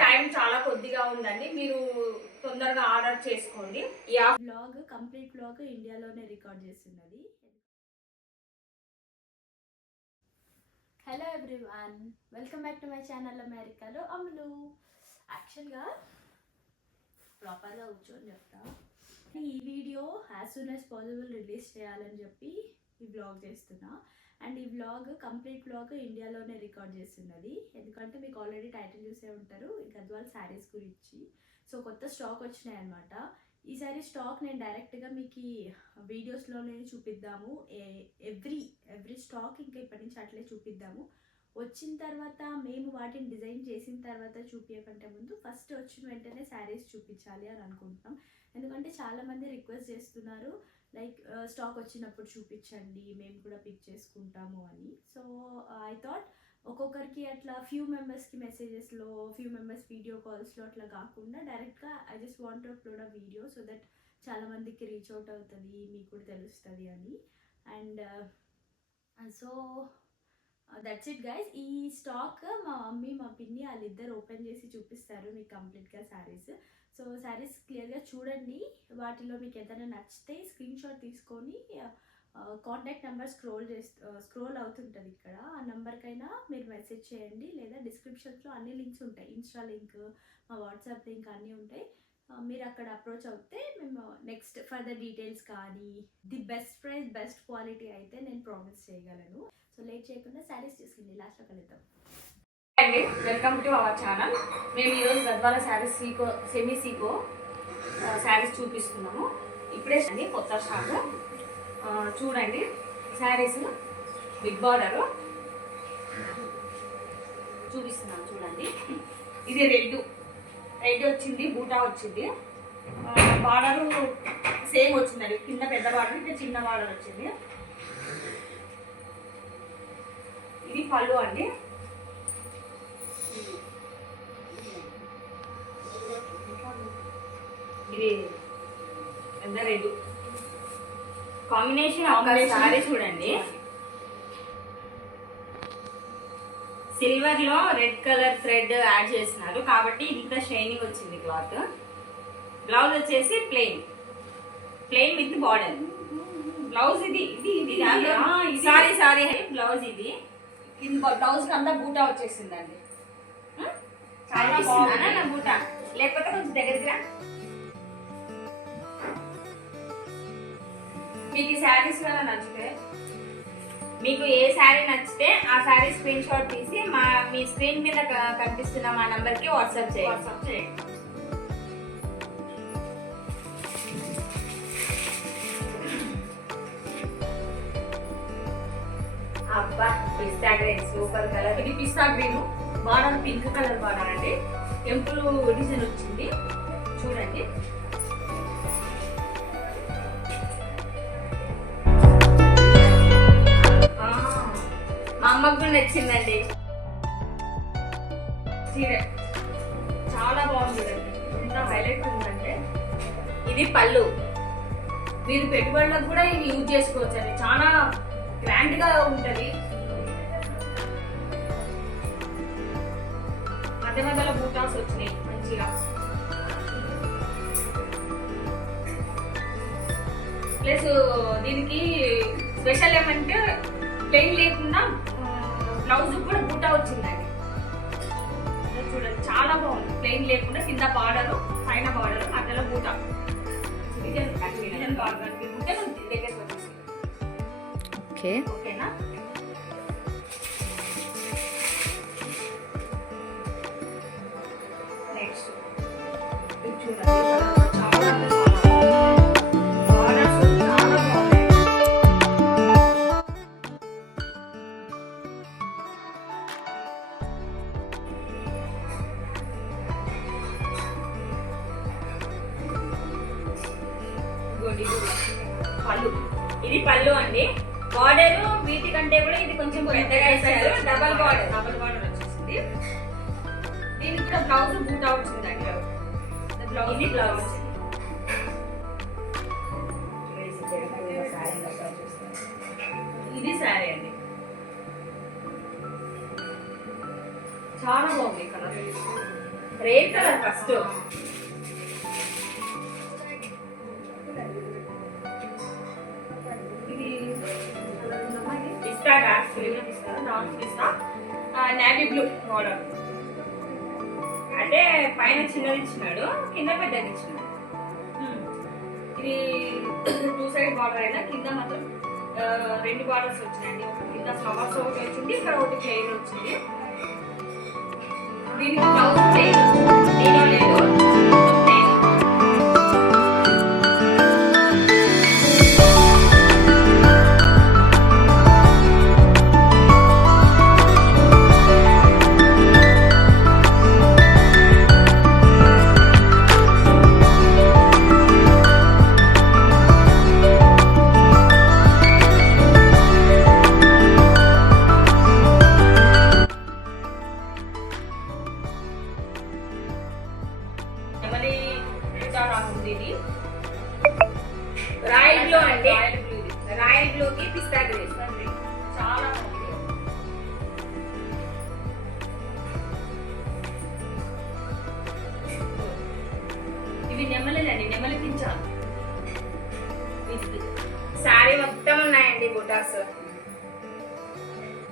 Time చాలా కొద్దిగా ఉందండి, మీరు తొందరగా ఆర్డర్ చేసుకోండి. ఈ వ్లాగ్ కంప్లీట్ వ్లాగ్ ఇండియాలోనే రికార్డ్ చేస్తున్నది. Hello everyone, welcome back to my channel అమెరికాలో అమ్ములు. యాక్చువల్గా ప్రాపర్గా కూర్చొని చెప్తా, ఈ video as soon as possible release చేయాలని చెప్పి ఈ వ్లాగ్ చేస్తున్నా. అండ్ ఈ వ్లాగ్ కంప్లీట్ వ్లాగ్ ఇండియాలోనే రికార్డ్ చేస్తున్నది, ఎందుకంటే మీకు ఆల్రెడీ టైటిల్ చూసే ఉంటారు గద్వాల్ శారీస్ గురించి. సో కొత్త స్టాక్ వచ్చినాయి అనమాట. ఈసారి స్టాక్ నేను డైరెక్ట్గా మీకు వీడియోస్లోనే చూపిద్దాము. ఎవ్రీ స్టాక్ ఇంకా ఇప్పటి నుంచి అట్లే చూపిద్దాము. వచ్చిన తర్వాత మేము వాటిని డిజైన్ చేసిన తర్వాత చూపించకంటే ముందు ఫస్ట్ వచ్చిన వెంటనే శారీస్ చూపించాలి అని అనుకుంటున్నాం. ఎందుకంటే చాలామంది రిక్వెస్ట్ చేస్తున్నారు, లైక్ స్టాక్ వచ్చినప్పుడు చూపించండి, మేము కూడా పిక్ చేసుకుంటాము అని. సో ఐ థాట్ ఒక్కొక్కరికి అట్లా ఫ్యూ మెంబర్స్కి మెసేజెస్లో, ఫ్యూ మెంబర్స్ వీడియో కాల్స్లో అట్లా కాకుండా డైరెక్ట్గా I just want to upload a video so that చాలామందికి రీచ్ అవుట్ అవుతుంది, మీకు కూడా తెలుస్తుంది అని. And so that's it guys. ఈ స్టాక్ మా మమ్మీ మా పిన్ని వాళ్ళిద్దరు ఓపెన్ చేసి చూపిస్తారు మీకు కంప్లీట్గా శారీస్. సో శారీస్ క్లియర్గా చూడండి, వాటిలో మీకు ఏదైనా నచ్చితే స్క్రీన్ షాట్ తీసుకొని కాంటాక్ట్ నెంబర్ స్క్రోల్ అవుతుంటుంది ఇక్కడ, ఆ నెంబర్కైనా మీరు మెసేజ్ చేయండి, లేదా డిస్క్రిప్షన్స్లో అన్ని లింక్స్ ఉంటాయి, ఇన్స్టా లింక్, మా వాట్సాప్ లింక్ అన్నీ ఉంటాయి. మీరు అక్కడ అప్రోచ్ అవుతే మేము నెక్స్ట్ ఫర్దర్ డీటెయిల్స్ కానీ the best price best quality అయితే నేను ప్రామిస్ చేయగలను. సో లేట్ చేయకుండా శారీస్ తీసుకుంది, లాస్ట్లో కలుద్దాం. అండి, వెల్కమ్ టు అవర్ ఛానల్. మేము ఈరోజు గద్వాల శారీస్ సెమీ సీకో శారీస్ చూపిస్తున్నాము. ఇప్పుడే అండి కొత్త స్టాక్. చూడండి శారీస్ బిగ్ బార్డర్ చూపిస్తున్నాను చూడండి. ఇది రెడ్ వచ్చింది, బూటా వచ్చింది, బార్డర్ సేమ్ వచ్చిందండి, కింద పెద్ద బార్డర్, ఇక్కడ చిన్న బార్డర్ వచ్చింది. ఇది పళ్ళు అండి. ఇది పెద్ద రెడ్ కాంబినేషన్. సారీ చూడండి, సిల్వర్ లో రెడ్ కలర్ థ్రెడ్ యాడ్ చేసినారు కాబట్టి ఇంత షైనింగ్ వచ్చింది క్లాత్. బ్లౌజ్ వచ్చేసి ప్లెయిన్ విత్ బార్డర్ బ్లౌజ్. ఇది సారీ బ్లౌజ్. ఇది బ్లౌజ్ అంతా బూటా వచ్చేసిందండి. చాలా బూటా లేకపోతే కొంచెం దగ్గరికి. మీకు శారీస్ వల్ల నచ్చితే, మీకు ఏ శారీ నచ్చితే ఆ శారీ స్క్రీన్ షాట్ తీసి మీ స్క్రీన్ మీద కనిపిస్తున్న మా నంబర్కి వాట్సాప్ చేయండి. అబ్బా, పిస్తా గ్రీన్ సూపర్ కలర్. ఇది pista green, border pink colour border అండి, టెంపుల్ డిజైన్ వచ్చింది చూడండి. మా అమ్మకు కూడా నచ్చిందండి చీర, చాలా బాగుంది. ఎంత హైలైట్ ఉందంటే ఇది పళ్ళు. మీరు పెట్టుబడులకు కూడా ఇవి యూజ్ చేసుకోవచ్చు అండి, చాలా గ్రాండ్ గా ఉంటది. మధ్య మధ్యలో బూటాస్ వచ్చినాయి మంచిగా. ప్లస్ దీనికి స్పెషల్ ఏమంటే ప్లెయిన్ లేకుండా బ్లౌజ్ కూడా బూటా వచ్చిందండి. చూడండి చాలా బాగుంది, ప్లెయిన్ లేకుండా కింద బార్డర్, పైన బార్డర్, మధ్యలో బూటా. ఓకేనా? నెక్స్ట్ చూడండి, పళ్ళు. ఇది పళ్ళు అండి. బార్డర్ వీటి కంటే కూడా ఇది కొంచెం పెద్దగా ఇచ్చారు, డబల్ బార్డర్ వచ్చేసింది. దీనికి కూడా బ్లౌజ్ బూటా వచ్చిందండి. ఇది బ్లౌజ్. ఇది శారీ అండి, చాలా బాగుంది colour. Rare colour first. Pista dark navy blue model. అంటే పైన చిన్నది ఇచ్చినాడు, కింద పెద్దది ఇచ్చినాడు. ఇది 2 సైడ్ బార్డర్ అయినా కింద మాత్రం 2 బార్డర్స్ వచ్చినాయండి. కింద ఫ్లవర్స్ ఒకటి వచ్చింది, ఇక్కడ ఒకటి ప్లెయిన్ వచ్చింది. దీనికి బ్లౌజ్ ప్లెయిన్ దీనిలో లేదు, ప్లెయిన్. రాయల్ బ్లూ అండి, రాయల్ బ్లూకి పిస్తా గ్రీన్. చాలా బాగుంది. ఇవి నెమలినండి, నెమలి పించాలి. సారీ మొత్తం ఉన్నాయండి బూటాస్.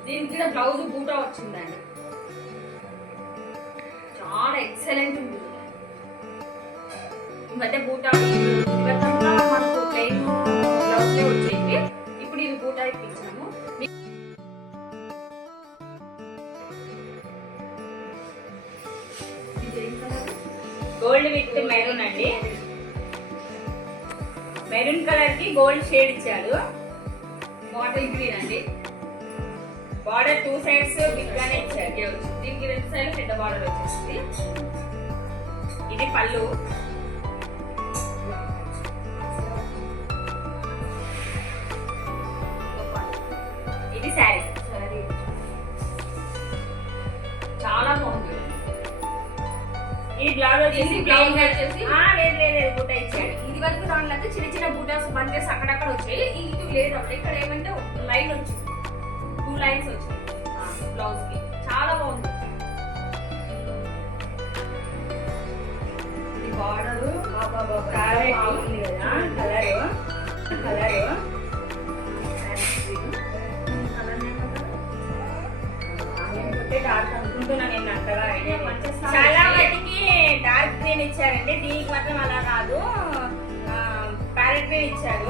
దీనికి కూడా బ్లౌజ్ బూటా వచ్చిందండి, చాలా ఎక్సలెంట్ ఉంది. ఈ మధ్య బూటా ఇవన్నీ మనకు ప్లెయిన్ బ్లౌజ్ వచ్చేది, ఇప్పుడు ఇది బూటా ఇప్పించాము. గోల్డ్ విత్ మెరూన్ అండి. మెరూన్ కలర్ కి గోల్డ్ షేడ్ ఇచ్చాడు. బాటిల్ గ్రీన్ అండి. బార్డర్ 2 సైడ్స్ బిగ్ గానే ఇచ్చాడు. దీనికి 2 సైడ్లు పెద్ద బార్డర్ వచ్చేసింది. ఇది పళ్ళు. ఇది శారీ. చాలా బాగుంది. ఈ బ్లౌజ్ వచ్చేసి ప్లెయిన్ గా వచ్చేసి లేదు బూటా ఇచ్చాడు. ఇది వరకు దాంట్లో చిన్న చిన్న బూటాస్ బంచెస్ అక్కడక్కడ వచ్చాయి. ఇది లేదు అప్పుడు. ఇక్కడ ఏమంటే లైన్ వచ్చింది, 2 లైన్స్ వచ్చాయి బ్లౌజ్ కి. చాలా బాగుంది. ఇది బార్డర్ బాగుంది కదా. కలర్ డార్క్ అనుకుంటున్నా నేను అంతగా. చాలా వాటికి డార్క్ గ్రీన్ ఇచ్చారండి, దీనికి మాత్రం అలా కాదు, ప్యారెట్ గ్రీన్ ఇచ్చారు.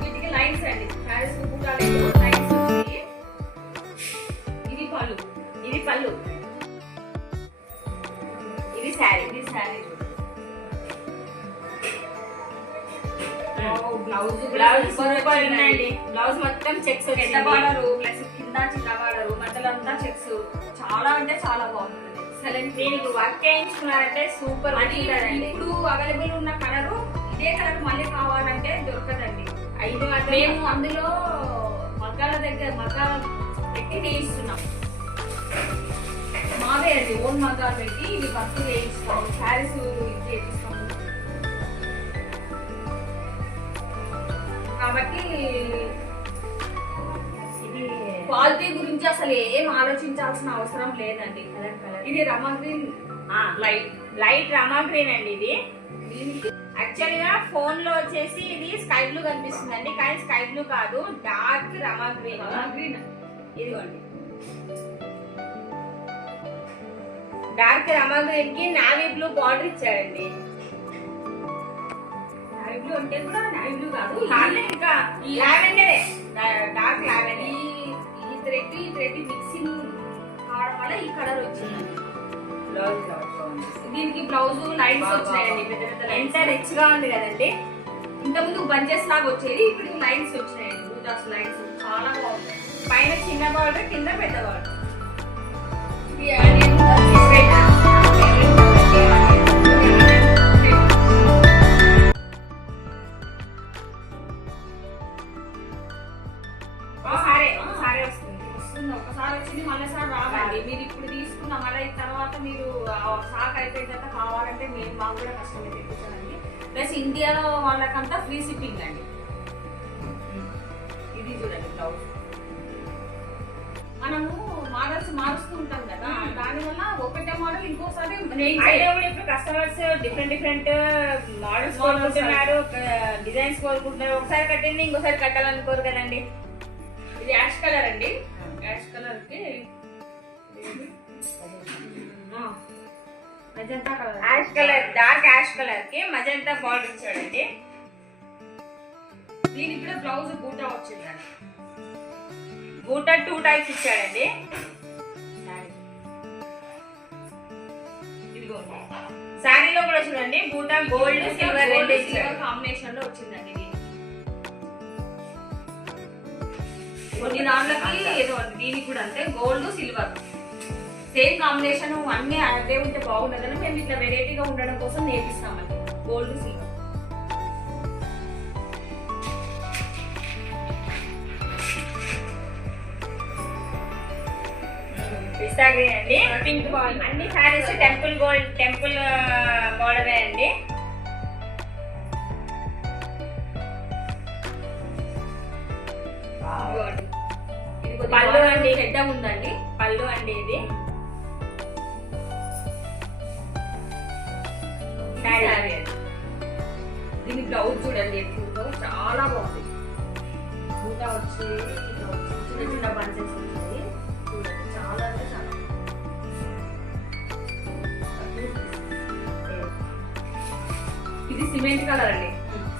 వీటికి లైన్స్ అండి, ప్యారెట్స్ కూడా లేదు, లైన్స్ వచ్చి. ఇది పళ్ళు, ఇది పళ్ళు, ఇది శారీ. ఇది శారీ బ్లౌజ్ సూపర్ ఉందండి. బ్లౌజ్ మొత్తం చెక్స్ పెద్ద బార్డర్ ప్లస్ కింద చిన్న బార్డర్, మధ్యలో అంతా చెక్స్. చాలా అంటే చాలా బాగుంటుంది. దీనికి వర్క్ చేయించుకున్నారంటే సూపర్. ఇప్పుడు అవైలబుల్ ఉన్న కలర్ ఇదే కలర్ మళ్ళీ కావాలంటే దొరకదండి. 5 మేము అందులో మగ్గాల దగ్గర మగ్గాల పెట్టి వేయిస్తున్నాం. మావే అండి, ఓన్ మగ్గాలు పెట్టి ఇది వర్క్ చేయిస్తాము, శారీస్ ఇది చేయిస్తాము. కాబట్టి ఇది క్వాలిటీ గురించి అసలు ఏం ఆలోచించాల్సిన అవసరం లేదండి. ఇది రమా గ్రీన్, లైట్ రమా గ్రీన్ అండి. ఇది యాక్చువల్ గా ఫోన్ లో వచ్చేసి ఇది స్కై బ్లూ కనిపిస్తుందండి, కానీ స్కై బ్లూ కాదు, డార్క్ రమా గ్రీన్. ఇదిగోండి, డార్క్ రమా గ్రీన్ కి నావీ బ్లూ బార్డర్ ఇచ్చాడండి. నావీ బ్లూ అంటే కూడా నావీ బ్లూ కాదు, ఇంకా లావెండరే, డార్క్ లావెండర్. ఈ థ్రెడ్ మిక్సింగ్ కావడం వల్ల ఈ కలర్ వచ్చింది. దీనికి బ్లౌజ్ లైన్స్ వచ్చినాయండి, పెద్ద పెద్ద లైన్స్. రిచ్ గా ఉంది కదండి. ఇంత ముందు బంచెస్ లాగా వచ్చేది, ఇప్పుడు లైన్స్ వచ్చినాయండి, బూటాస్ లైన్స్. చాలా బాగుంది. పైన చిన్న బార్డర్, కింద పెద్ద బార్డర్. ఒకసారి వచ్చింది మళ్ళీసారి రావండి. మీరు ఇప్పుడు తీసుకున్న మళ్ళీ తర్వాత మీరు షాక్ అయిపోయిన తర్వాత కావాలంటే మేము మాకు కూడా కష్టమే తెప్పించాలండి. ప్లస్ ఇండియాలో వాళ్ళకంతా ఫ్రీ షిప్పింగ్ అండి. ఇది చూడండి బ్లౌజ్. మనము మోడల్స్ మారుస్తూ ఉంటాం కదా, దానివల్ల ఒకటే మోడల్ ఇంకోసారి ఇప్పుడు కస్టమర్స్ డిఫరెంట్ మోడల్స్ కోరుకుంటున్నారు, డిజైన్స్ కోరుకుంటున్నారు. ఒకసారి కట్టింది ఇంకోసారి కట్టాలనుకోరు కదండి. ఇది యాష్ కలర్ అండి. యాష్ కలర్ కి magenta colour, ash colour, dark ash colour కి మజంతా బార్డర్ ఇచ్చాడండి. దీనికి కూడా బ్లౌజ్ బూటా వచ్చిందండి. బూటా 2 టైప్స్ ఇచ్చాడండి. ఇదిగోండి శారీలో కూడా చూడండి బూటా గోల్డ్ సిల్వర్ రెండు ఇచ్చాడు. కాంబినేషన్ లో వచ్చిందండి ఇది. కొన్ని దాంట్లకి ఏదో దీనికి కూడా అంతే, గోల్డ్ సిల్వర్ సేమ్ కాంబినేషన్ అన్ని అదే ఉంటే బాగుండదని మేము ఇట్లా వెరైటీగా ఉండడం కోసం నేర్పిస్తామండి. గోల్డ్ సిల్వర్ పిస్తా గ్రీన్ అండి. పింక్ బాల్ అన్ని saris temple gold, temple border అండి. పళ్ళు అండి, పెద్ద ఉందండి పళ్ళు అండి ఇది. శారీ అండి. దీని బ్లౌజ్ చూడండి ఎట్లుందో, చాలా బాగుంది. బూటా వచ్చి చిన్న చిన్న బంచెస్ ఉంటాయి చూడండి, చాలా అంటే చాలా ఇది సిమెంట్ కలర్ అండి.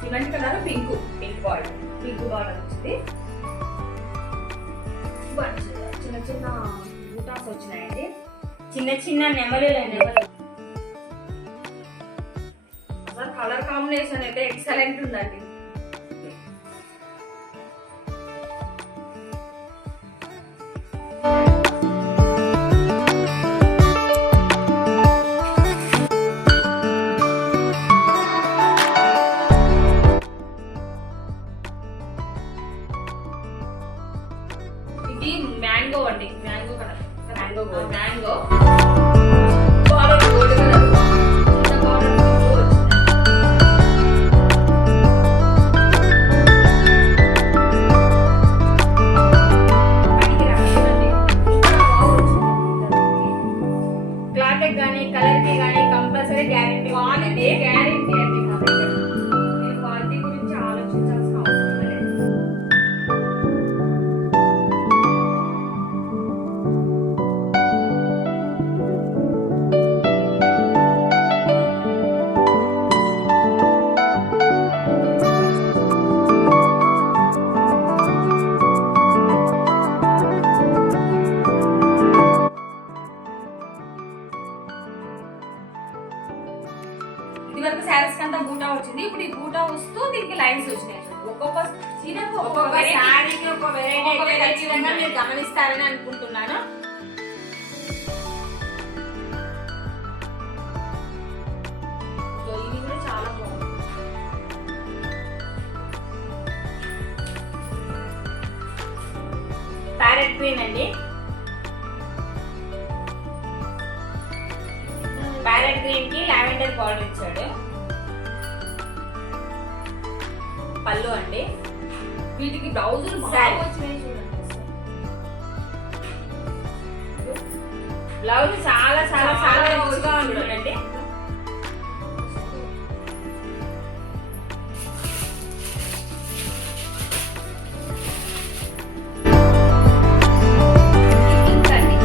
Cement colour pink border, pink border వచ్చింది. చిన్న చిన్న బూటాస్ వచ్చినాయండి, చిన్న చిన్న నెమలు అండి. అసలు కలర్ కాంబినేషన్ అయితే ఎక్సలెంట్ ఉందండి. ఇది మ్యాంగో అండి, mango colour, mango gold. Mango border gold colour, చిన్న బార్డర్ వచ్చింది. క్లాత్ కానీ కలర్ కి కానీ కంపల్సరీ గ్యారెంటీ క్వాలిటీ గ్యారెంటీ అండి మా దగ్గర. ఈ క్వాలిటీ గురించి ఆలోచించాల్సిన అవసరం లేదు. ఇది వరకు శారీస్ కంతా బూటా వచ్చింది, ఇప్పుడు ఈ బూటా వస్తూ దీనికి లైన్స్ వచ్చినాయి. ఒక్కొక్క చీరకు ఒక్కొక్క శారీకి ఒక వెరైటీ ఒక్కొక్క variety ఖచ్చితంగా మీరు గమనిస్తారని అనుకుంటున్నాను. సో ఇది కూడా చాలా బాగుంది. ప్యారెట్ గ్రీన్ అండి. ప్యారెట్ గ్రీన్ కి లావెండర్ బార్డర్ ఇచ్చాడు. పళ్ళు అండి. వీటికి బ్లౌజులు బాగా శారీ. వచ్చినాయి చూడండి. బ్లౌజ్ చాలా చాలా చాలా చాలా రిచ్గా వచ్చింది ఉంటుందండి. పింక్ అండి.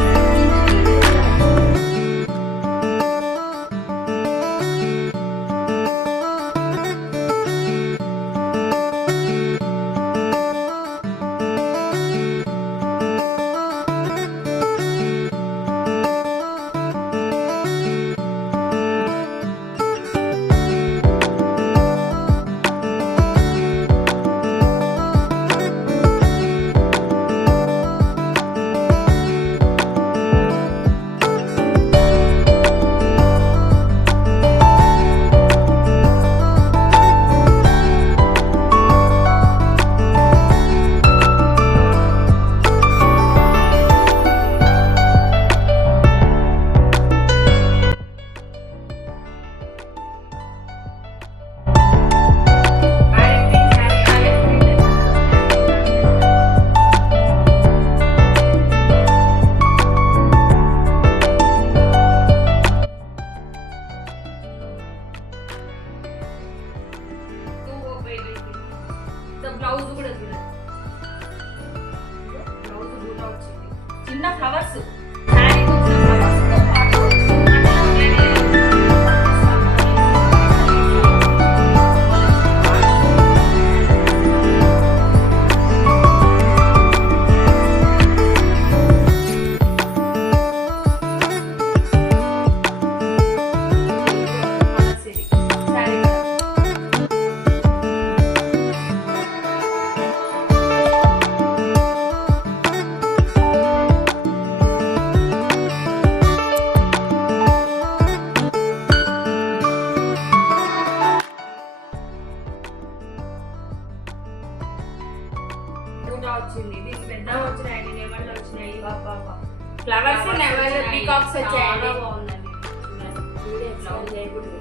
బ్లౌజ్ చేయకూడదు.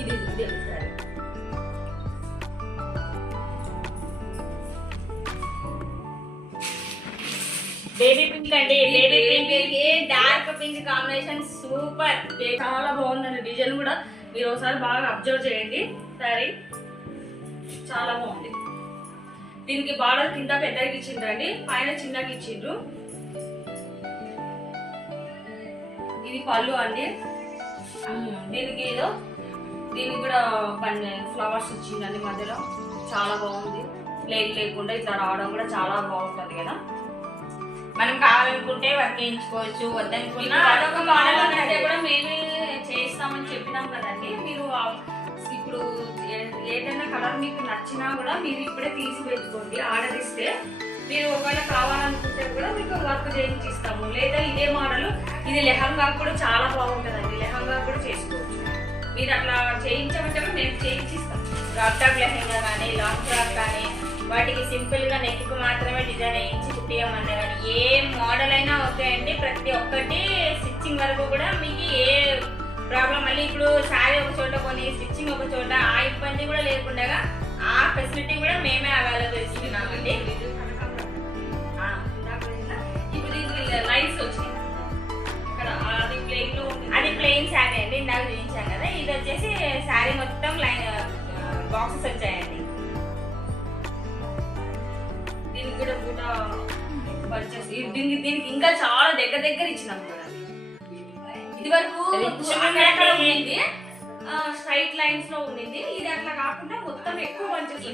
ఇది సరే బేబీ పింక్ అండి. Baby pink dark pink combination super, చాలా బాగుందండి. డిజైన్ కూడా మీరు ఒకసారి బాగా అబ్జర్వ్ చేయండి. సారీ చాలా బాగుంది. దీనికి బార్డర్ కింద పెద్దగా ఇచ్చిండ్రండి, పైన చిన్నగా ఇచ్చిండ్రు. ఇది పళ్ళు అండి. దీనికి కూడా ఫ్లవర్స్ ఇచ్చిందండి మధ్యలో, చాలా బాగుంది. ప్లేట్ లేకుండా ఇట్లా రావడం కూడా చాలా బాగుంటది కదా. మనం కావాలనుకుంటే వర్క్ చేయించుకోవచ్చు, వద్దనుకున్నా అదొక మోడల్ అంటే కూడా మేమే చేస్తామని చెప్పినాం కదండి. మీరు ఇప్పుడు ఏదైనా కలర్ మీకు నచ్చినా కూడా మీరు ఇప్పుడే తీసి పెట్టుకోండి. ఆర్డర్ ఇస్తే మీరు ఒకవేళ కావాలనుకుంటే కూడా మీకు వర్క్ చేయించిస్తాము. లేదా ఇదే మోడల్ ఇది లెహంగా కూడా చాలా బాగుంటుందండి, లెహంగా కూడా చేసుకోవచ్చు. మీరు అట్లా చేయించమంటే కూడా మేము చేయించిస్తాం. క్రాప్ టాప్ లెహంగా కానీ లాంగ్ ఫ్రాక్ కానీ వాటికి సింపుల్ గా నెక్కు మాత్రమే డిజైన్ వేయించి కుట్టియమన్నా కానీ ఏ మోడల్ అయినా ఓకే అండి. ప్రతి ఒక్కటి స్టిచ్చింగ్ వరకు కూడా మీకు ఏ ప్రాబ్లం, మళ్ళీ ఇప్పుడు శారీ ఒక చోట కొని స్టిచ్చింగ్ ఒక చోట ఆ ఇబ్బంది కూడా లేకుండా ఆ ఫెసిలిటీ కూడా మేమే అవైలబుల్ ఇస్తున్నామండి. ఇప్పుడు దీనికి లైన్స్ వచ్చినాయి ఇక్కడ, అది ప్లెయిన్ శారీ అండి, ఇందాక చూపించాం కదా. ఇది వచ్చేసి శారీ మొత్తం లైన్ బాక్సెస్ వచ్చాయండి. దీనికి కూడా బూట వచ్చేసి దీనికి ఇంకా చాలా దగ్గర ఇచ్చినాం కూడా. ఇది వరకు ఉండింది స్ట్రైట్ లైన్స్ లో ఉండింది, ఇది అట్లా కాకుండా మొత్తం ఎక్కువ వచ్చేసి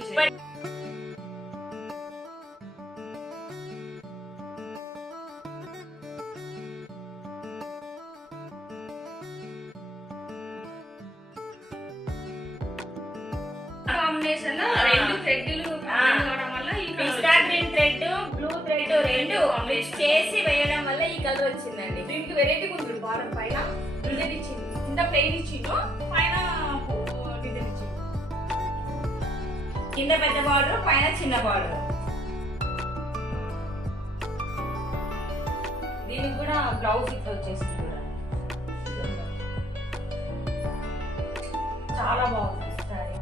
కాంబినేషన్ లో రెండు థ్రెడ్లు కావడం వల్ల ఈ పిస్తా గ్రీన్ థ్రెడ్ బ్లూ థ్రెడ్ రెండు మిక్స్ చేసి వేయడం వల్ల ఈ కలర్ వచ్చిందండి. దీనికి వెరైటీ ఉంది. బార్డర్ పైన డిజైన్ ఇచ్చింది, కింద ప్లెయిన్ ఇచ్చిండు, పైన డిజైన్ ఇచ్చిండు. కింద పెద్ద బార్డర్, పైన చిన్న బార్డర్. దీనికి కూడా బ్లౌజ్ ఇట్లా వచ్చేసింది కూడా, చాలా బాగుంది సారీ.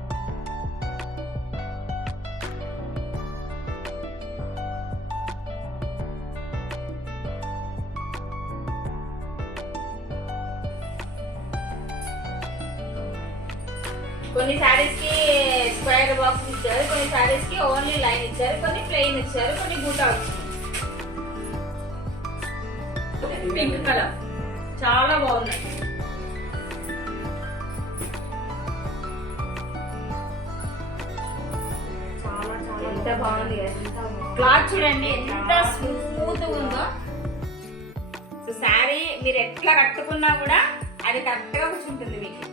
కొన్ని శారీస్ కి స్క్వేర్ బాక్స్ ఇచ్చారు, కొన్ని శారీస్ కి ఓన్లీ లైన్ ఇచ్చారు, కొన్ని ప్లెయిన్ ఇచ్చారు, కొన్ని బూటా వచ్చింది. పింక్ కలర్ చాలా బాగుంది. చాలా చాలా ఎంత బాగుంది. క్లాత్ చూడండి ఎంత స్మూత్ ఉందో. సో శారీ మీరు ఎట్లా కట్టుకున్నా కూడా అది కరెక్ట్ గా కూర్చుంటుంది మీకు.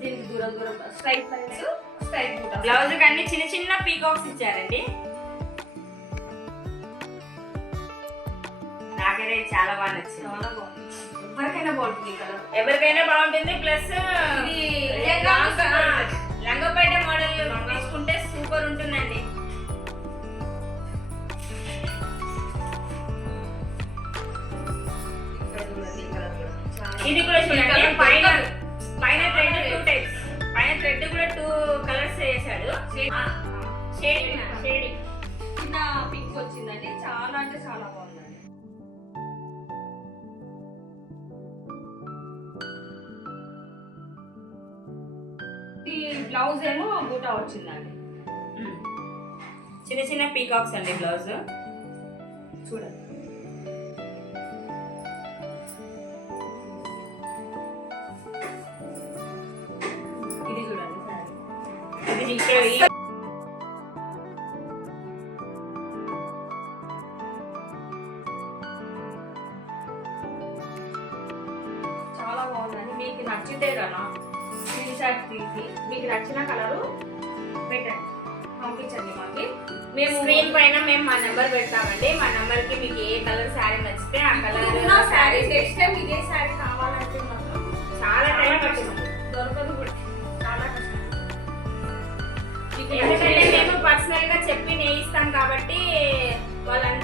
దీనికి దూరం స్ట్రైట్ లైన్స్, స్ట్రైట్ బూటా. బ్లౌజ్ కన్నీ చిన్న చిన్న పీకాక్స్ ఇచ్చారండి. నాకైతే చాలా బాగా నచ్చింది, చాలా బాగుంది. ఎవరికైనా బాగుంటుంది ఈ కలర్, ఎవరికైనా బాగుంటుంది. ప్లస్ ఇది లంగపేట మోడల్ తీసుకుంటే సూపర్ ఉంటుందండి. ఇది కూడా చూడండి, పైన థ్రెడ్ 2 టైప్స్, పైన థ్రెడ్ కూడా 2 కలర్స్ వేసాడు. షేడింగ్ చిన్న పింక్ వచ్చిందండి, చాలా అంటే చాలా బాగుందండి. ఈ బ్లౌజ్ ఏమో బూటా వచ్చిందండి. చిన్న చిన్న పీకాక్స్ అండి బ్లౌజ్ చూడండి. ఇది చూడండి సారీ, ఇది ఇక్కడ చాలా బాగుందండి. మీకు నచ్చితే కదా స్క్రీన్ షాట్ తీసి మీకు నచ్చిన కలరు పెట్టండి, పంపించండి మాకు. మేము స్క్రీన్ పైన మా నెంబర్ పెడతామండి. మా నెంబర్ కి మీకు ఏ కలర్ శారీ నచ్చితే ఆ కలర్ శారీ నెక్స్ట్ టైం ఇదే శారీ కావాలంటే మాత్రం చాలా టైం పడుతుంది, దొరకదు కూడా, చాలా కష్టం. ఎందుకంటే మేము పర్సనల్ గా చెప్పి నేయిస్తాం కాబట్టి వాళ్ళందరూ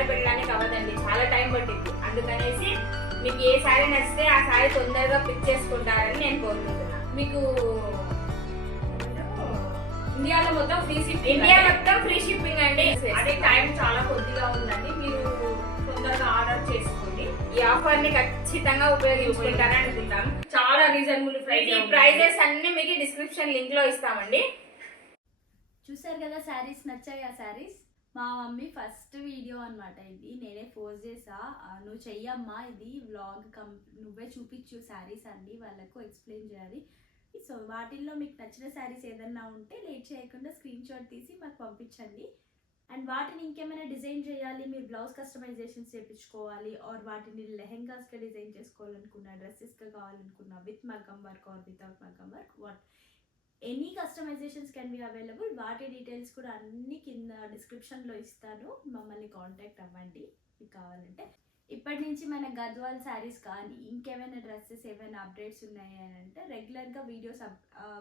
ఒక్కసారి పెట్టడానికి అవ్వదండి, చాలా టైం పట్టింది. అందుకనేసి మీకు ఏ శారీ నచ్చితే ఆ శారీ తొందరగా పిక్ చేసుకుంటారని నేను కోరుకుంటున్నాను. మీకు ఇండియాలో మొత్తం ఫ్రీ షిప్పింగ్. ఇండియా మొత్తం ఫ్రీ షిప్పింగ్ అండి. అదే టైం చాలా కొద్దిగా ఉందండి, మీరు తొందరగా ఆర్డర్ చేసుకోండి. ఈ ఆఫర్ ని ఖచ్చితంగా ఉపయోగించుకుంటారని అనుకుంటాం. చాలా రీజనబుల్ ప్రైస్. ఈ ప్రైజెస్ అన్ని మీకు డిస్క్రిప్షన్ లింక్ లో ఇస్తామండి. చూసారు కదా శారీస్ నచ్చాయి. ఆ శారీస్ మా మమ్మీ ఫస్ట్ వీడియో అనమాట ఇది, నేనే పోస్ట్ చేసా. నువ్వు చెయ్యమ్మా ఇది వ్లాగ్, నువ్వే చూపించు శారీస్ అన్ని వాళ్ళకు ఎక్స్ప్లెయిన్ చేయాలి. సో వాటిల్లో మీకు నచ్చిన శారీస్ ఏదన్నా ఉంటే లేట్ చేయకుండా స్క్రీన్ షాట్ తీసి మాకు పంపించండి. అండ్ వాటిని ఇంకేమైనా డిజైన్ చేయాలి, మీరు బ్లౌజ్ కస్టమైజేషన్స్ చేయించుకోవాలి, ఆర్ వాటిని లెహెంగాస్గా డిజైన్ చేసుకోవాలనుకున్నా, డ్రెస్సెస్గా కావాలనుకున్నా, విత్ మగ్గం వర్క్ ఆర్ వితౌట్ మగ్గం work, what any customisations can be available. వాటి డీటెయిల్స్ కూడా అన్ని కింద డిస్క్రిప్షన్లో ఇస్తాను, మమ్మల్ని కాంటాక్ట్ అవ్వండి మీకు కావాలంటే. ఇప్పటి నుంచి మన గద్వాల్ శారీస్ కానీ ఇంకేమైనా డ్రెస్సెస్ ఏమైనా అప్డేట్స్ ఉన్నాయి అని అంటే రెగ్యులర్గా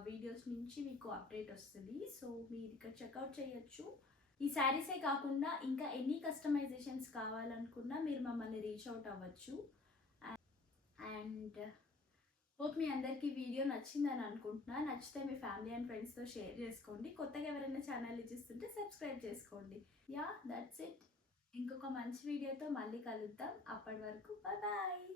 వీడియోస్ నుంచి మీకు అప్డేట్ వస్తుంది. సో మీరు ఇక్కడ చెక్అవుట్ చేయొచ్చు. ఈ శారీసే కాకుండా ఇంకా ఎన్ని కస్టమైజేషన్స్ కావాలనుకున్నా మీరు మమ్మల్ని రీచ్ అవుట్ అవ్వచ్చు. అండ్ హోప్ మీ అందరికీ వీడియో నచ్చిందని అనుకుంటున్నా. నచ్చితే మీ ఫ్యామిలీ అండ్ ఫ్రెండ్స్తో షేర్ చేసుకోండి. కొత్తగా ఎవరైనా ఛానల్ చూస్తుంటే సబ్స్క్రైబ్ చేసుకోండి. Yeah that's it. ఇంకొక మంచి వీడియోతో మళ్ళీ కలుద్దాం. అప్పటి వరకు బాయ్.